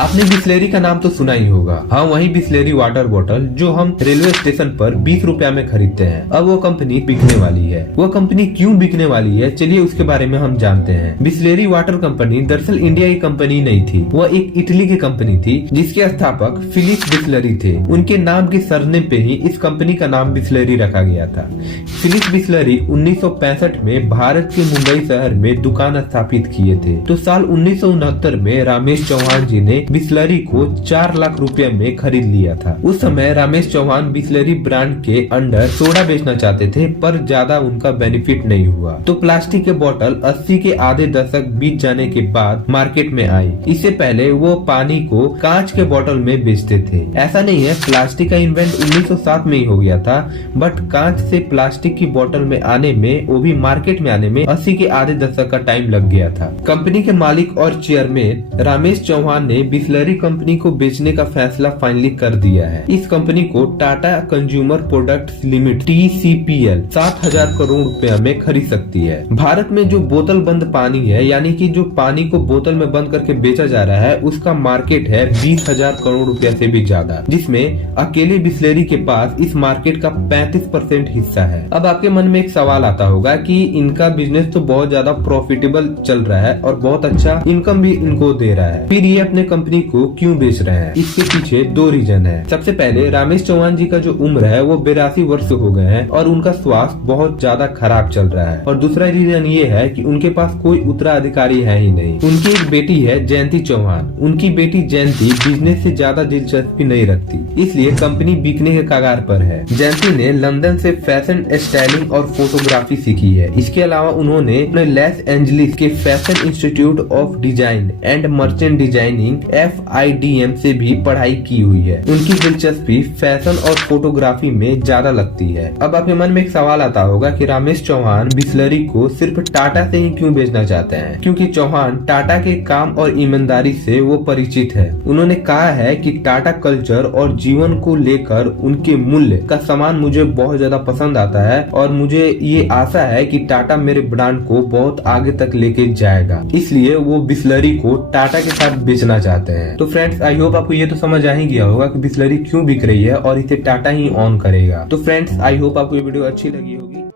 आपने बिस्लेरी का नाम तो सुना ही होगा। हाँ, वही बिस्लेरी वाटर बोतल जो हम रेलवे स्टेशन पर 20 रुपया में खरीदते हैं, अब वो कंपनी बिकने वाली है। वो कंपनी क्यों बिकने वाली है, चलिए उसके बारे में हम जानते हैं। बिस्लेरी वाटर कंपनी दरअसल इंडिया की कंपनी नहीं थी, वह एक इटली की कंपनी थी जिसके स्थापक फिलिप बिस्लेरी थे। उनके नाम के सरनेम पे ही इस कंपनी का नाम बिस्लेरी रखा गया था। फिलिप बिस्लेरी 1965 में भारत के मुंबई शहर में दुकान स्थापित किए थे। तो साल 1969 में रमेश चौहान जी ने बिस्लेरी को 4 लाख रुपए में खरीद लिया था। उस समय रमेश चौहान बिस्लेरी ब्रांड के अंडर सोडा बेचना चाहते थे, पर ज्यादा उनका बेनिफिट नहीं हुआ। तो प्लास्टिक के बोतल 80 के आधे दशक बीत जाने के बाद मार्केट में आई। इससे पहले वो पानी को कांच के बोतल में बेचते थे। ऐसा नहीं है, प्लास्टिक का इन्वेंट 1907 में ही हो गया था, बट कांच से प्लास्टिक की बोतल में आने में, वो भी मार्केट में आने में 80 के आधे दशक का टाइम लग गया था। कंपनी के मालिक और चेयरमैन रमेश चौहान ने बिस्लेरी कंपनी को बेचने का फैसला फाइनली कर दिया है। इस कंपनी को Tata consumer products limited TCPL 7,000 crore रुपया में खरीद सकती है। भारत में जो बोतल बंद पानी है, यानी कि जो पानी को बोतल में बंद करके बेचा जा रहा है, उसका मार्केट है 20,000 करोड़ रुपया से भी ज्यादा, जिसमें अकेले बिस्लेरी के पास इस मार्केट का 35% हिस्सा है। अब आपके मन में एक सवाल आता होगा कि इनका बिजनेस तो बहुत ज्यादा प्रॉफिटेबल चल रहा है और बहुत अच्छा इनकम भी इनको दे रहा है, फिर ये अपने कंपनी को क्यों बेच रहे हैं? इसके पीछे 2 रीजन है। सबसे पहले रमेश चौहान जी का जो उम्र है वो 82 वर्ष हो गए हैं और उनका स्वास्थ्य बहुत ज्यादा खराब चल रहा है। और दूसरा रीजन ये है कि उनके पास कोई उत्तराधिकारी है ही नहीं। उनकी एक बेटी है जयंती चौहान। उनकी बेटी जयंती बिजनेस से ज्यादा दिलचस्पी नहीं रखती, इसलिए कंपनी बिकने के कगार पर है। जयंती ने लंदन से फैशन स्टाइलिंग और फोटोग्राफी सीखी है। इसके अलावा उन्होंने लॉस एंजलिस के fashion institute of design and merchant designing FIDM से भी पढ़ाई की हुई है। उनकी दिलचस्पी फैशन और फोटोग्राफी में ज्यादा लगती है। अब आपके मन में एक सवाल आता होगा कि रमेश चौहान बिस्लेरी को सिर्फ टाटा से ही क्यों बेचना चाहते हैं? क्योंकि चौहान टाटा के काम और ईमानदारी से वो परिचित है। उन्होंने कहा है कि टाटा कल्चर और जीवन को लेकर उनके मूल्य का सामान मुझे बहुत ज्यादा पसंद आता है और मुझे ये आशा है कि टाटा मेरे ब्रांड को बहुत आगे तक लेके जाएगा, इसलिए वो बिस्लेरी को टाटा के साथ बेचना चाहते हैं। तो फ्रेंड्स, आई होप आपको ये तो समझ आ ही गया होगा कि बिस्लेरी क्यों बिक रही है और इसे टाटा ही ऑन करेगा। तो फ्रेंड्स, आई होप आपको ये वीडियो अच्छी लगी होगी।